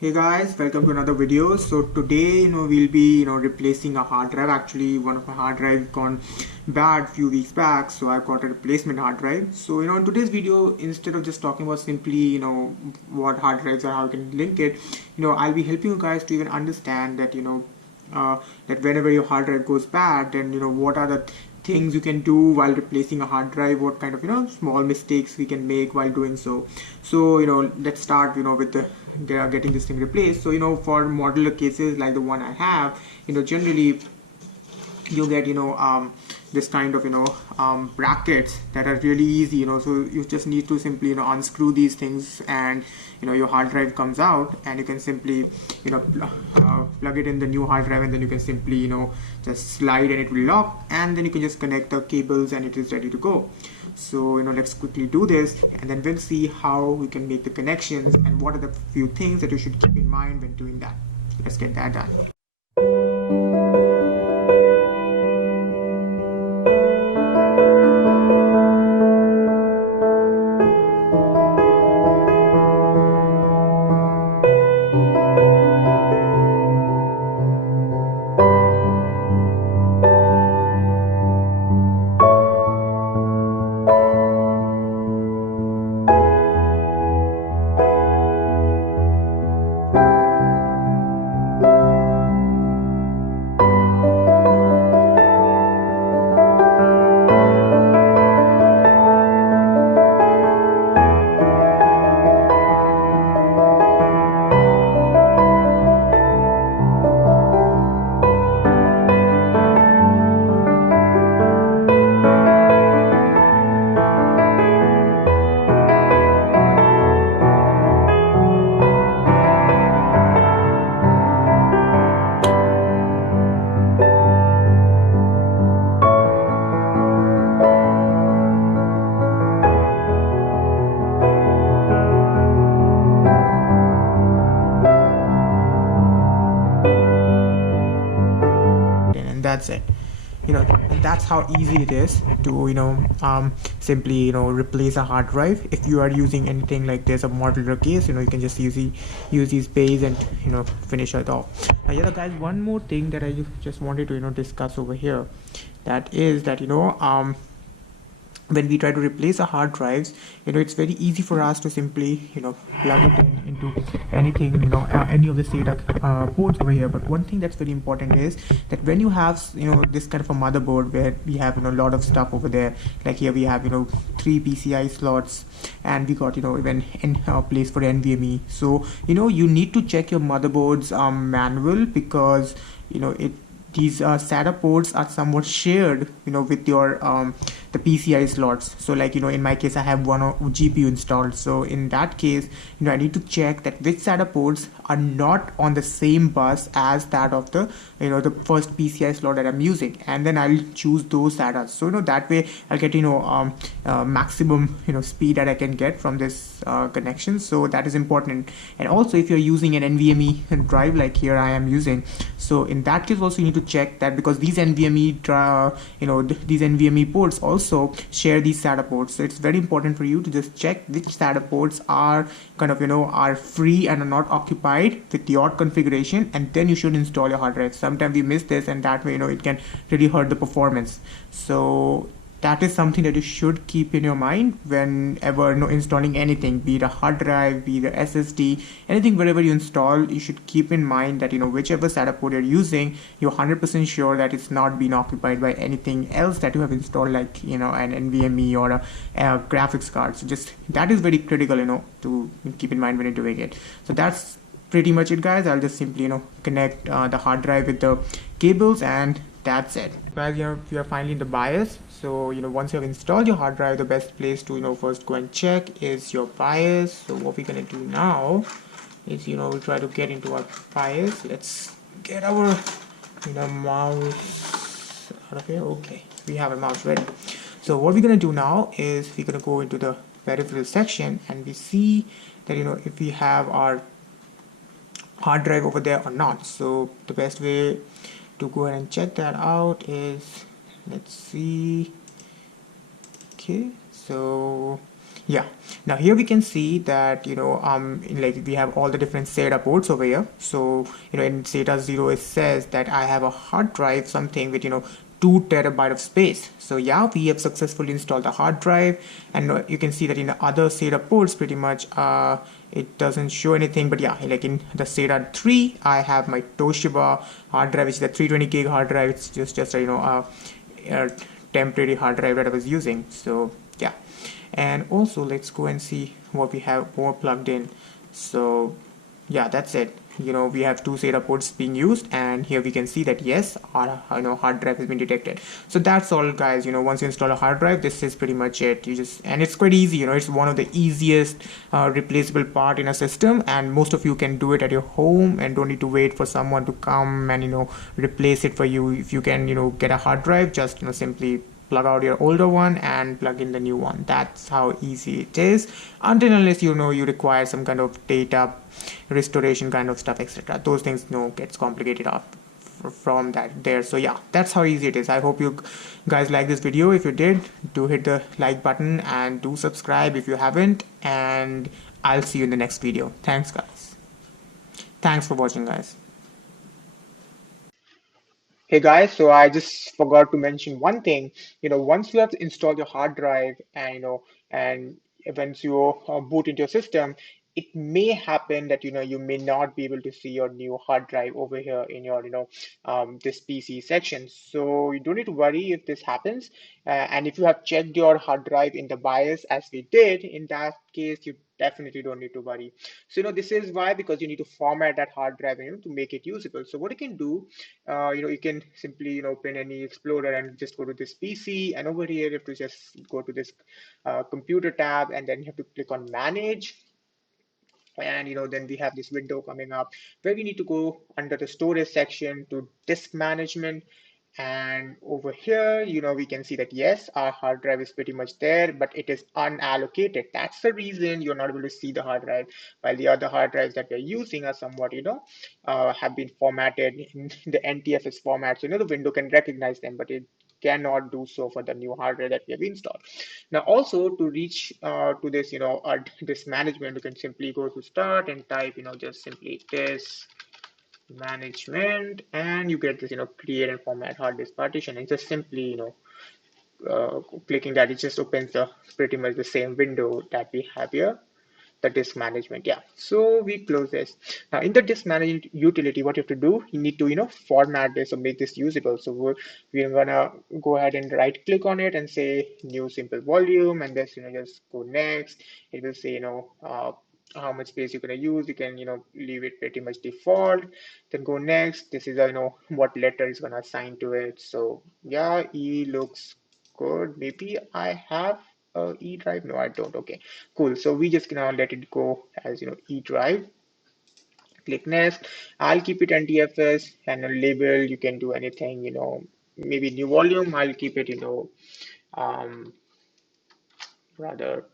Hey guys, welcome to another video. So today, we'll be, replacing a hard drive. Actually, one of my hard drive gone bad few weeks back, so I got a replacement hard drive. So, in today's video, instead of just talking about simply, what hard drives are, how you can link it, I'll be helping you guys to even understand that, that whenever your hard drive goes bad, then, what are the things you can do while replacing a hard drive, what kind of small mistakes we can make while doing so. So let's start with the getting this thing replaced. So for modular cases like the one I have, generally you get this kind of brackets that are really easy, so you just need to simply unscrew these things, and your hard drive comes out, and you can simply plug it in the new hard drive, and then you can simply just slide and it will lock, and then you can just connect the cables and it is ready to go. So let's quickly do this, and then we'll see how we can make the connections and what are the few things that you should keep in mind when doing that. Let's get that done. And that's it. And that's how easy it is to simply replace a hard drive. If you are using anything like this, a modular case, you can just use these bays and finish it off. Now yeah guys, one more thing that I just wanted to discuss over here, that is that when we try to replace our hard drives, it's very easy for us to simply plug it into anything, any of the SATA ports over here. But one thing that's very important is that when you have this kind of a motherboard where we have a lot of stuff over there, like here we have 3 PCI slots, and we got even in place for NVMe. So you need to check your motherboard's manual, because these SATA ports are somewhat shared with your the PCI slots. So like in my case I have one GPU installed, so in that case I need to check that which SATA ports are not on the same bus as that of the the first PCI slot that I'm using, and then I'll choose those SATAs. So that way I'll get maximum speed that I can get from this connection. So that is important. And also if you're using an NVMe drive like here I am using, so in that case also you need to check that, because these NVMe these NVMe ports also share these SATA ports. So it's very important for you to just check which SATA ports are kind of are free and are not occupied with your configuration, and then you should install your hard drive. Sometimes we miss this, and that way it can really hurt the performance. So that is something that you should keep in your mind whenever installing anything, be it a hard drive, be it a SSD, anything. Wherever you install, you should keep in mind that whichever SATA port you're using, you're 100% sure that it's not being occupied by anything else that you have installed, like an NVMe or a graphics card. So just that is very critical to keep in mind when you're doing it. So that's pretty much it guys. I'll just simply connect the hard drive with the cables, and that's it guys. We are finally in the BIOS. So once you have installed your hard drive, the best place to first go and check is your BIOS. So what we're gonna do now is we'll try to get into our BIOS. Let's get our mouse out of here. Okay, we have a mouse ready. So what we're gonna do now is we're gonna go into the peripheral section, and we see that if we have our hard drive over there or not. So the best way to go ahead and check that out is, let's see. Okay, so Yeah. Now here we can see that like we have all the different SATA ports over here. So in SATA 0 it says that I have a hard drive something with 2 terabyte of space. So yeah, we have successfully installed the hard drive, and you can see that in the other SATA ports pretty much it doesn't show anything. But yeah, like in the SATA 3 I have my Toshiba hard drive, which is a 320 gig hard drive. It's just a temporary hard drive that I was using. So yeah, and also let's go and see what we have more plugged in. So yeah, that's it. We have 2 SATA ports being used, and here we can see that yes, our hard drive has been detected. So that's all, guys. Once you install a hard drive, this is pretty much it. And it's quite easy. It's one of the easiest replaceable part in a system, and most of you can do it at your home and don't need to wait for someone to come and replace it for you. If you can get a hard drive, just simply plug out your older one and plug in the new one. That's how easy it is, until unless you require some kind of data restoration kind of stuff, etc. Those things gets complicated from that there. So yeah, that's how easy it is. I hope you guys like this video. If you did, do hit the like button and do subscribe if you haven't, and I'll see you in the next video. Thanks, guys. Thanks for watching, guys. Hey guys, so I just forgot to mention one thing. Once you have installed your hard drive, and and once you boot into your system, it may happen that you may not be able to see your new hard drive over here in your this PC section. So you don't need to worry if this happens. And if you have checked your hard drive in the BIOS as we did, in that case you definitely don't need to worry. So this is why, because you need to format that hard drive to make it usable. So what you can do, you can simply open any explorer and just go to this PC, and over here you have to just go to this computer tab, and then you have to click on manage. And then we have this window coming up where we need to go under the storage section to disk management. And over here we can see that yes, our hard drive is pretty much there, but it is unallocated. That's the reason you're not able to see the hard drive, while the other hard drives that we're using are somewhat have been formatted in the NTFS format, so the window can recognize them, but it cannot do so for the new hardware that we have installed. Now also, to reach to this this management, you can simply go to start and type just simply this management, and you get this create and format hard disk partition, and just simply clicking that, it just opens the pretty much the same window that we have here, the disk management. Yeah, so we close this. Now in the disk management utility, what you have to do, you need to format this or make this usable. So we're gonna go ahead and right click on it and say new simple volume, and this just go next. It will say how much space you're going to use. You can leave it pretty much default, then go next. This is what letter is going to assign to it. So yeah, E looks good. Maybe I have E drive. No, I don't. Okay, cool. So we just gonna let it go as E drive. Click next. I'll keep it NTFS, and a label you can do anything. Maybe new volume. I'll keep it um, rather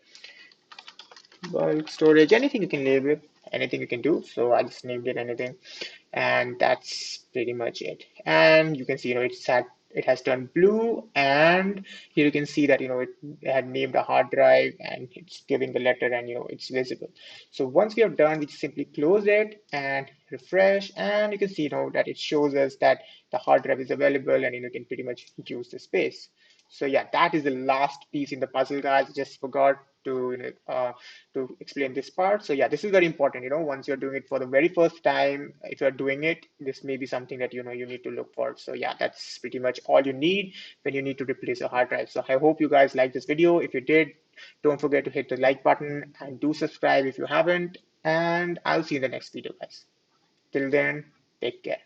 bulk storage. Anything you can label, anything you can do. So I just named it anything, and that's pretty much it. And you can see it has turned blue, and here you can see that it had named a hard drive, and it's giving the letter, and it's visible. So once we have done, we just simply close it and refresh, and you can see that it shows us that the hard drive is available, and you can pretty much use the space. So yeah, that is the last piece in the puzzle, guys. Just forgot to explain this part. So yeah, this is very important. Once you're doing it for the very first time, if you're doing it, this may be something that you need to look for. So yeah, that's pretty much all you need when you need to replace a hard drive. So I hope you guys like this video. If you did, don't forget to hit the like button and do subscribe if you haven't. And I'll see you in the next video, guys. Till then, take care.